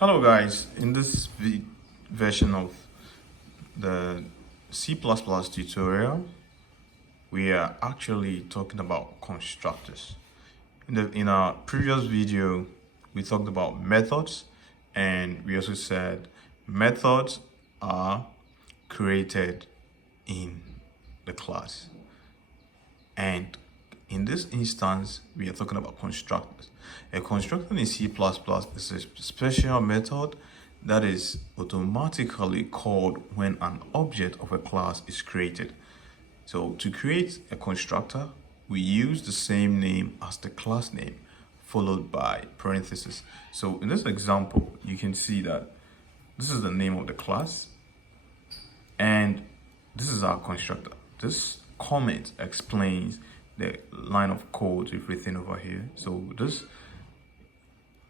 Hello guys, in this version of the C++ tutorial, we are actually talking about constructors. In our previous video, we talked about methods, and we also said methods are created in the class. And in this instance, we are talking about constructors. A constructor in C++ is a special method that is automatically called when an object of a class is created. So to create a constructor, we use the same name as the class name, followed by parentheses. So in this example, you can see that this is the name of the class, and this is our constructor. This comment explains the line of code we've written over here. So this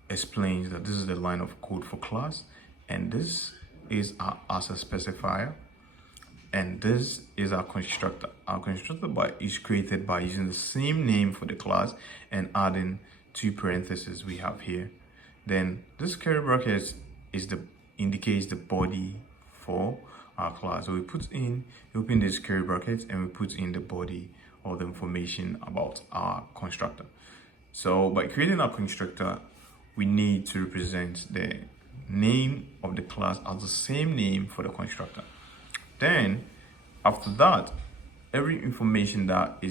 explains that this is the line of code for class, and this is our access specifier, and this is our constructor. Our constructor is created by using the same name for the class and adding two parentheses we have here. Then this curly bracket indicates the body for our class. So we open this curly bracket and we put in the body or the information about our constructor. So by creating our constructor, we need to represent the name of the class as the same name for the constructor. Then after that, every information that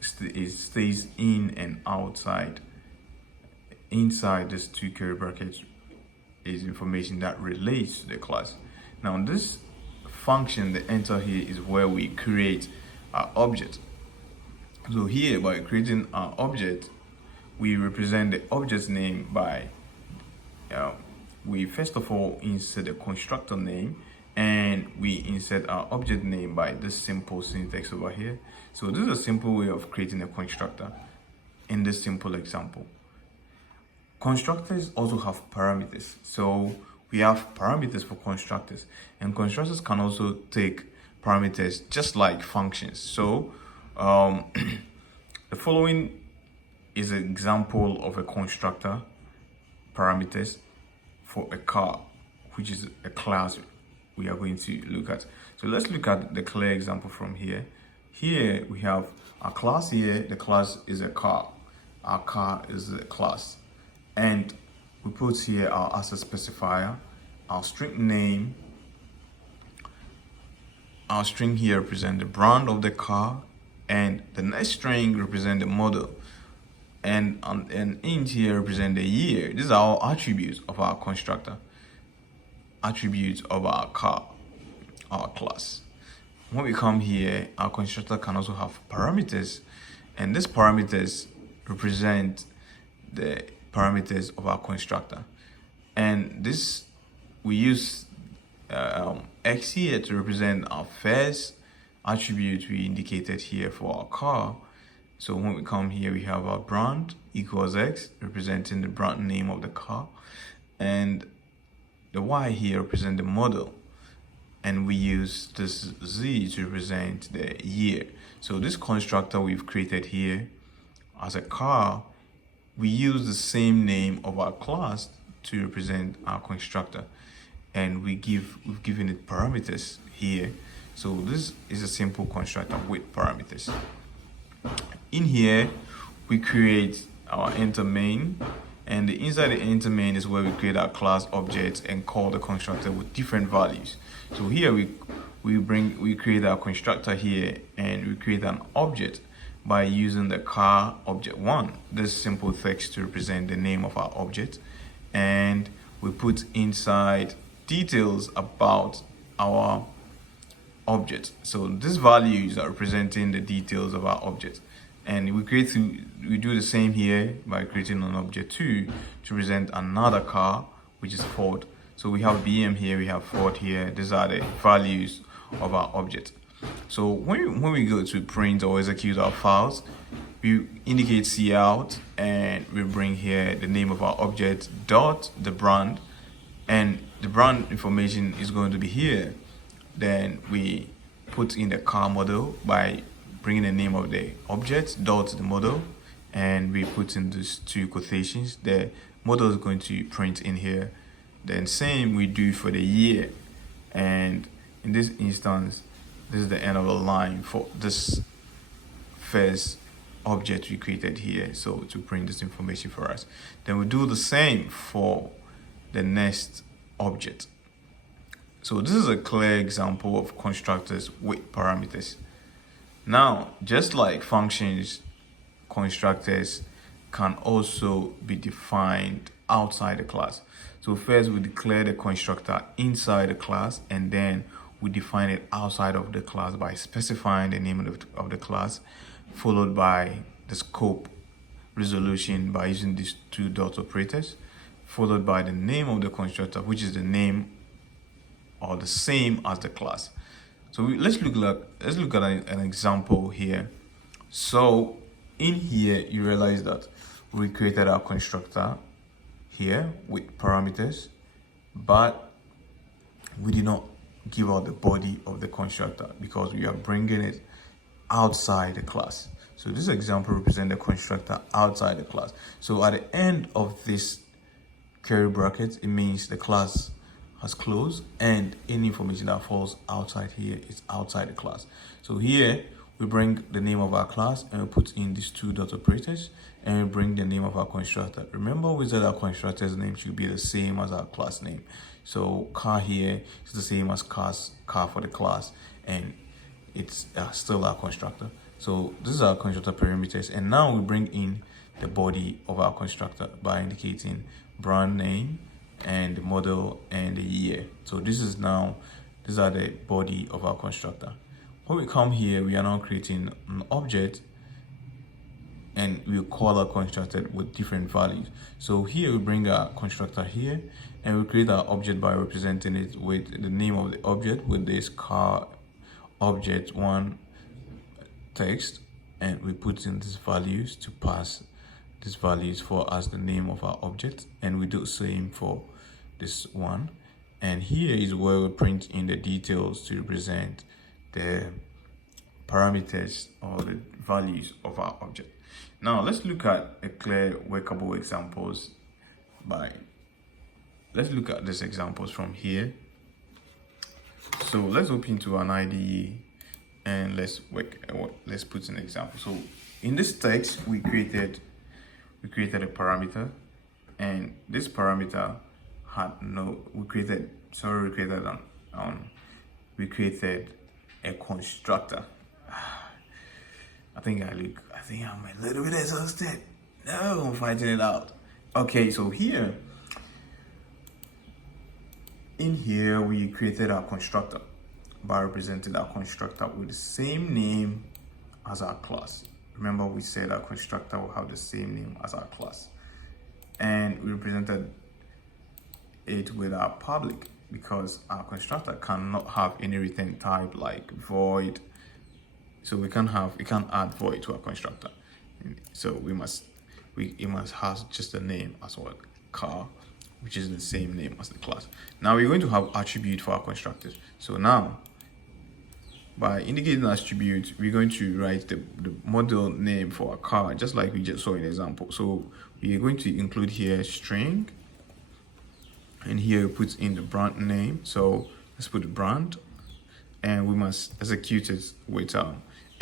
stays in and outside inside these two curly brackets is information that relates to the class. Now this function, the enter here, is where we create our object. So here, by creating our object, we represent the object's name by we first of all insert the constructor name, and we insert our object name by this simple syntax over here. So this is a simple way of creating a constructor in this simple example. Constructors also have parameters. So we have parameters for constructors, and constructors can also take parameters just like functions. So the following is an example of a constructor parameters for a car, which is a class we are going to look at. So let's look at the clear example from here. Here we have a class here. The class is a car. Our car is a class. And we put here our access specifier, our string name. Our string here represents the brand of the car, and the next string represents the model, and int here represents the year. These are all attributes of our constructor, attributes of our car, our class. When we come here, our constructor can also have parameters, and these parameters represent the parameters of our constructor. And this, we use x here to represent our first attribute we indicated here for our car. So when we come here, we have our brand equals x, representing the brand name of the car, and the y here represent the model, and we use this z to represent the year. So this constructor we've created here as a car, we use the same name of our class to represent our constructor, and we've given it parameters here. So this is a simple constructor with parameters. In here, we create our enter main, and inside the enter main is where we create our class objects and call the constructor with different values. So here we create our constructor here, and we create an object by using the car object 1, this simple text to represent the name of our object, and we put inside details about our object. So these values are representing the details of our object, and we do the same here by creating an object 2 to present another car, which is Ford. So we have BM here, we have Ford here. These are the values of our object. So when we go to print or execute our files, we indicate cout, and we bring here the name of our object dot the brand, and the brand information is going to be here. Then we put in the car model by bringing the name of the object dot the model, and we put in these two quotations. The model is going to print in here Then same we do for the year. And in this instance, this is the end of the line for this first object we created here, so to print this information for us. Then we do the same for the next object. So this is a clear example of constructors with parameters. Now, just like functions, constructors can also be defined outside the class. So first we declare the constructor inside the class, and then we define it outside of the class by specifying the name of the class, followed by the scope resolution by using these two dot operators, followed by the name of the constructor, which is the name or the same as the class. So let's look at an example here. So in here, you realize that we created our constructor here with parameters, but we did not give out the body of the constructor because we are bringing it outside the class. So this example represents the constructor outside the class. So at the end of this curly bracket, it means the class has closed, and any information that falls outside here is outside the class. So here we bring the name of our class and we put in these two dot operators, and we bring the name of our constructor. Remember, we said our constructor's name should be the same as our class name. So car here is the same as car for the class, and it's still our constructor. So this is our constructor parameters, and now we bring in the body of our constructor by indicating brand name and the model and the year. So these are the body of our constructor. When we come here, we are now creating an object, and we call our constructor with different values. So here we bring our constructor here, and we create our object by representing it with the name of the object with this car object one text, and we put in these values to pass these values for as the name of our object, and we do the same for this one. And here is where we print in the details to represent the parameters or the values of our object. Now let's look at a clear workable examples let's look at these examples from here. So let's open to an IDE and let's put an example. So in this text we created a parameter, and this parameter we created a constructor. I think I'm a little bit exhausted. No, I'm fighting it out. Okay, so in here we created our constructor by representing our constructor with the same name as our class. Remember, we said our constructor will have the same name as our class, and we represented it with our public because our constructor cannot have any return type like void. So we can't add void to our constructor. So it must have just a name as well, car, which is the same name as the class. Now we're going to have attribute for our constructors. So now, by indicating attribute, we're going to write the model name for our car, just like we just saw in the example. So we are going to include here string, and here we put in the brand name. So let's put the brand, and we must execute it with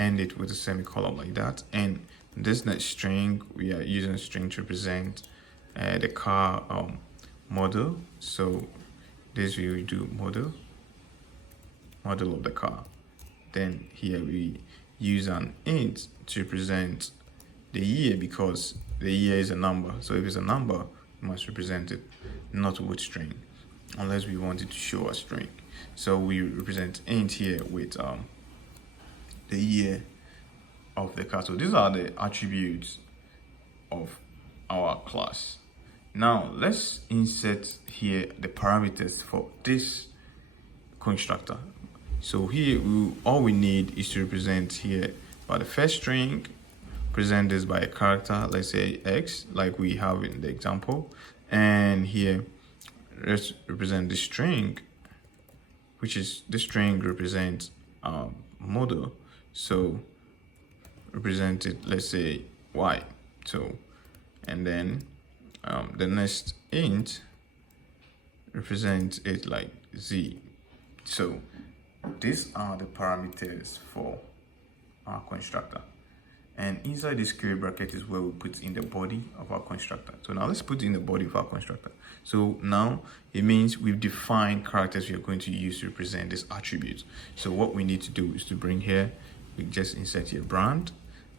end it with a semicolon like that. And this next string, we are using a string to represent the car model. So this we will do model of the car. Then here we use an int to represent the year because the year is a number. So if it's a number, we must represent it not with string, unless we want it to show a string. So we represent int here with the year of the car. So these are the attributes of our class. Now let's insert here the parameters for this constructor. So here all we need is to represent here by the first string, present this by a character, let's say x, like we have in the example, and here let's represent the string, which is the string represents model. So represent it, let's say y. So and then the next int represent it like Z. So these are the parameters for our constructor. And inside this curly bracket is where we put in the body of our constructor. So now let's put in the body of our constructor. So now it means we've defined characters we are going to use to represent this attribute. So what we need to do is to bring here, we just insert here brand,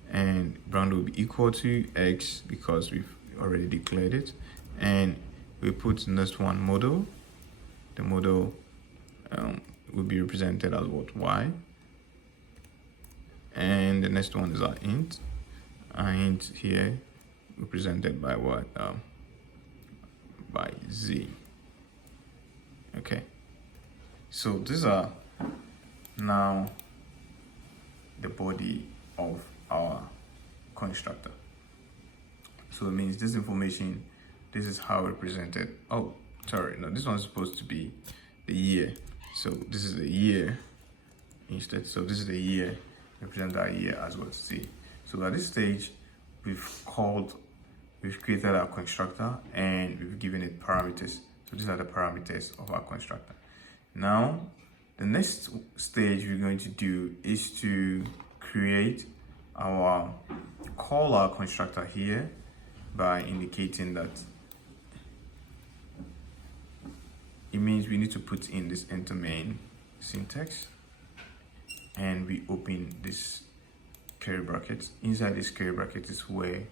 and brand will be equal to X because we've already declared it. And we put next one model. The model will be represented as what? Y. And the next one is our int. Our int here represented by what? By Z. Okay. So these are now the body of our constructor. So it means this information, this is how represented. Oh, sorry, no, this one's supposed to be the year. So this is the year instead. So this is the year, represent that year as well. See. So at this stage, we've created our constructor and we've given it parameters. So these are the parameters of our constructor. Now, the next stage we're going to do is to call our constructor here by indicating that it means we need to put in this enter main syntax, and we open this curly bracket. Inside this curly bracket is where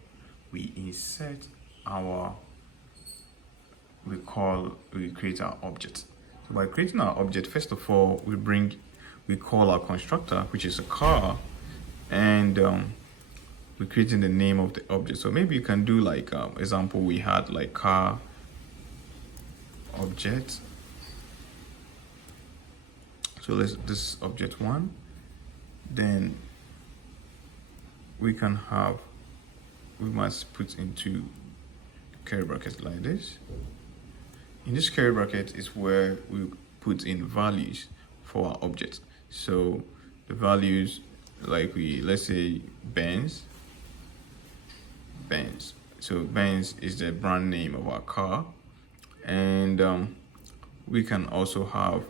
we insert we create our object. So by creating our object, first of all, we call our constructor, which is a car, and we're creating the name of the object. So maybe you can do like example, we had like car object. So this object 1, then we must put into curly bracket like this. In this curly bracket is where we put in values for our object. So the values, like let's say Benz. So Benz is the brand name of our car, and we can also have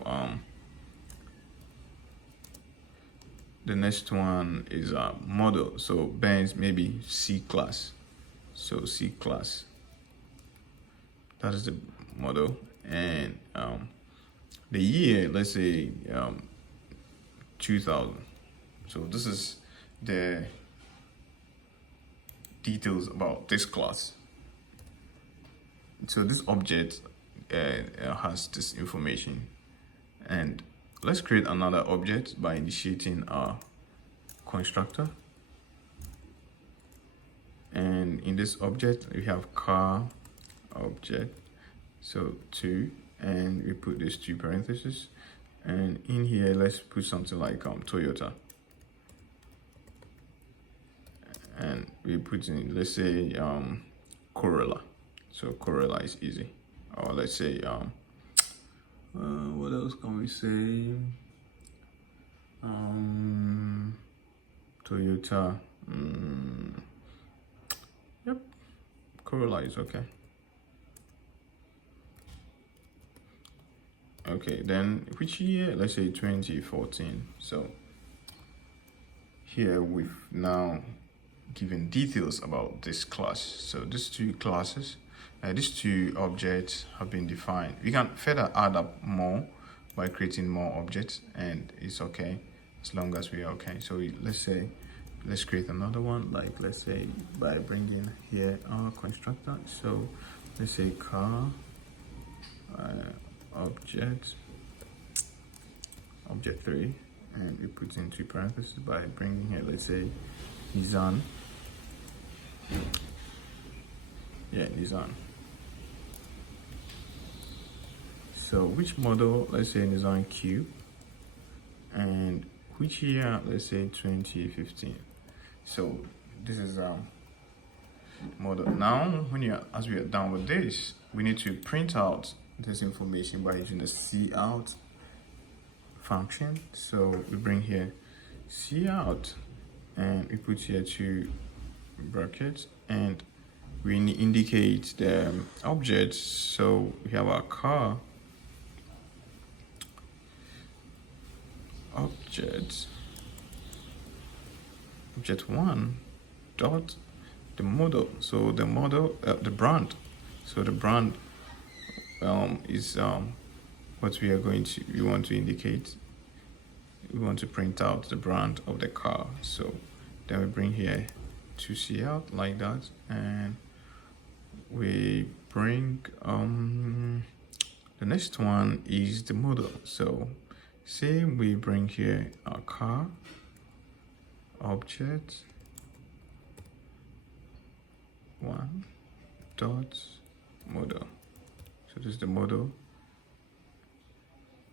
the next one is a model. So Benz maybe C class. So C class, that is the model. And the year, let's say 2000. So this is the details about this class. So this object has this information. And let's create another object by initiating our constructor. And in this object, we have car object, so 2, and we put these 2 parentheses. And in here, let's put something like Toyota. And we put in, let's say, Corolla. So Corolla is easy. Or let's say, what else can we say? Toyota. Yep, Corolla is okay. Okay, then which year? Let's say 2014. So here we've now given details about this class. So these 2 classes, these 2 objects have been defined. We can further add up more by creating more objects, and it's okay as long as we are okay. So let's create another one, like let's say by bringing here our constructor. So let's say car object 3, and we put in 2 parentheses by bringing here, let's say Nissan. Yeah, Nissan. So which model? Let's say Nissan Q. And which year? Let's say 2015. So this is model. Now as we are done with this, we need to print out this information by using the cout function. So we bring here cout, and we put here 2 brackets, and we indicate the objects. So we have our car object one dot the model. So the model, the brand. So the brand is what we want to indicate. We want to print out the brand of the car. So then we bring here to see out like that, and we bring the next one is the model. So say we bring here our car object one dot model. So this is the model,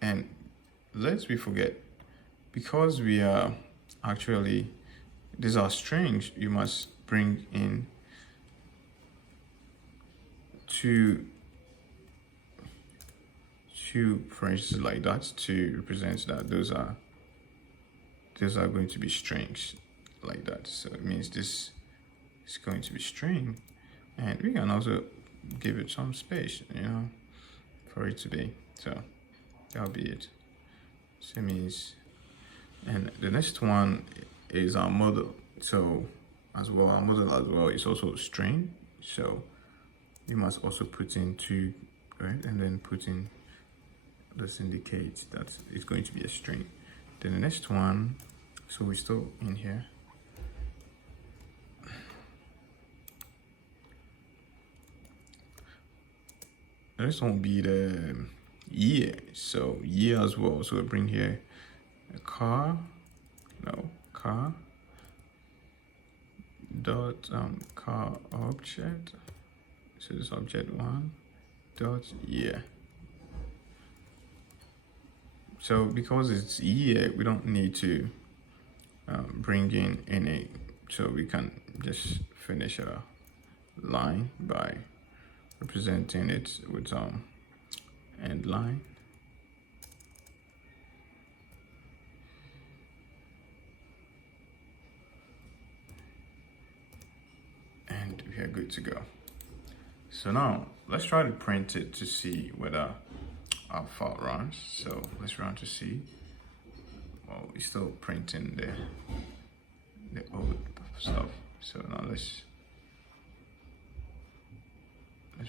and lest we forget, because we are actually, these are strings, you must bring in two parentheses like that to represent that those are going to be strings like that. So it means this is going to be string, and we can also give it some space, for it to be. So that'll be it. So it means, and the next one is our model. So as well, our model as well is also a string. So you must also put in two, right? And then put in, this indicates that it's going to be a string. Then the next one, so we're still in here. The next one will be the year. So year as well. So we bring here a car dot car object. So this object one dot year. So because it's year, we don't need to bring in any. So we can just finish a line by representing it with end line. And we are good to go. So now let's try to print it to see whether our file runs. So let's run to see. Well, it's still printing the old stuff. So now let's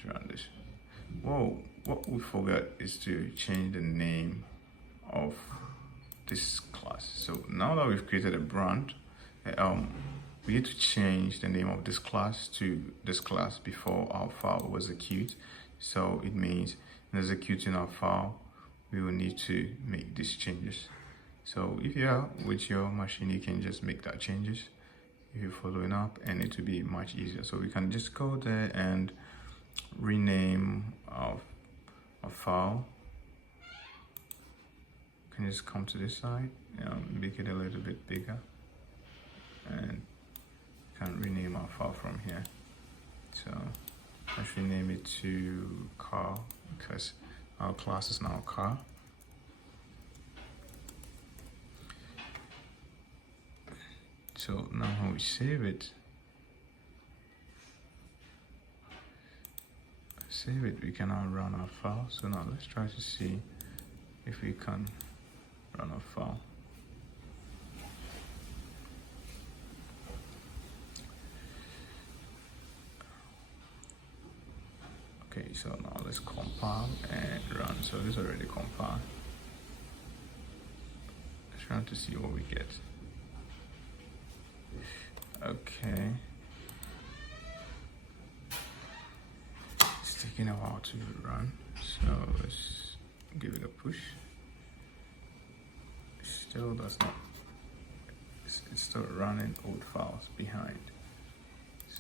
run this. Whoa, what we forgot is to change the name of this class. So now that we've created a brand, we need to change the name of this class to this class before our file will execute. So it means in executing our file, we will need to make these changes. So if you are with your machine, you can just make that changes if you're following up, and it will be much easier. So we can just go there and rename our file. You can just come to this side, make it a little bit bigger, and can rename our file from here. So let's rename it to car, because our class is now car. So now when we save it, we can now run our file. So now let's try to see if we can run our file. Okay, so now let's compile and run. So this is already compiled. Let's run to see what we get. Okay. It's taking a while to run, so let's give it a push. Still does not. It's still running old files behind,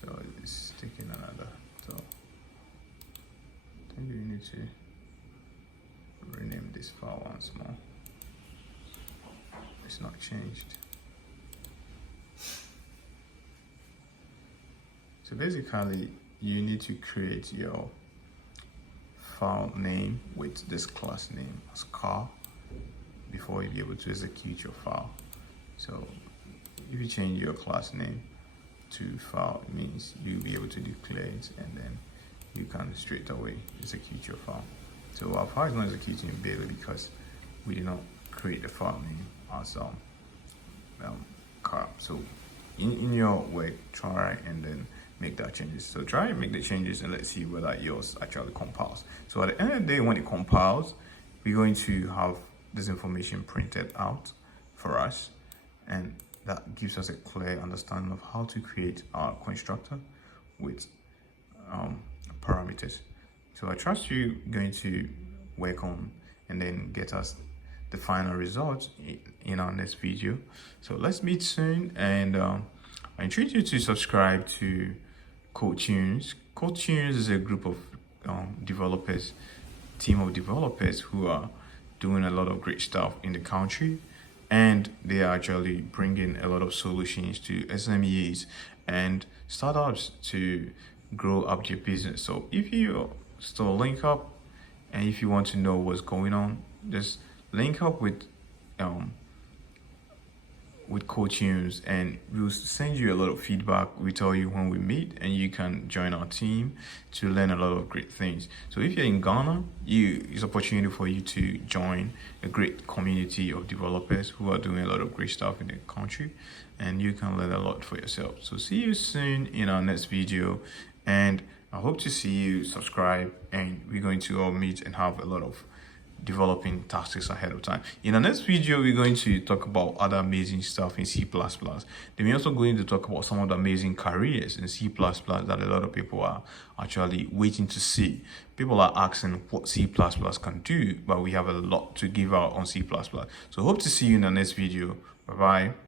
so it's taking another. So I think we need to rename this file once more. It's not changed. So basically, you need to create your file name with this class name as car before you be able to execute your file. So if you change your class name to file, it means you'll be able to declare it, and then you can straight away execute your file. So our file is not executing barely because we did not create the file name as car. So in your way, try and then make that changes. So try and make the changes and let's see whether yours actually compiles. So at the end of the day, when it compiles, we're going to have this information printed out for us, and that gives us a clear understanding of how to create our constructor with parameters. So I trust you going to work on and then get us the final results in our next video. So let's meet soon, and I encourage you to subscribe to CodeTunes. CodeTunes is a group of developers, team of developers who are doing a lot of great stuff in the country, and they are actually bringing a lot of solutions to SMEs and startups to grow up their business. So if you still link up and if you want to know what's going on, just link up with CodeTunes, and we'll send you a lot of feedback. We tell you when we meet, and you can join our team to learn a lot of great things. So if you're in Ghana, it's an opportunity for you to join a great community of developers who are doing a lot of great stuff in the country, and you can learn a lot for yourself. So see you soon in our next video, and I hope to see you subscribe, and we're going to all meet and have a lot of developing tasks ahead of time. In the next video, we're going to talk about other amazing stuff in C++. Then we're also going to talk about some of the amazing careers in C++ that a lot of people are actually waiting to see. People are asking what C++ can do, but we have a lot to give out on C++. So hope to see you in the next video. Bye-bye.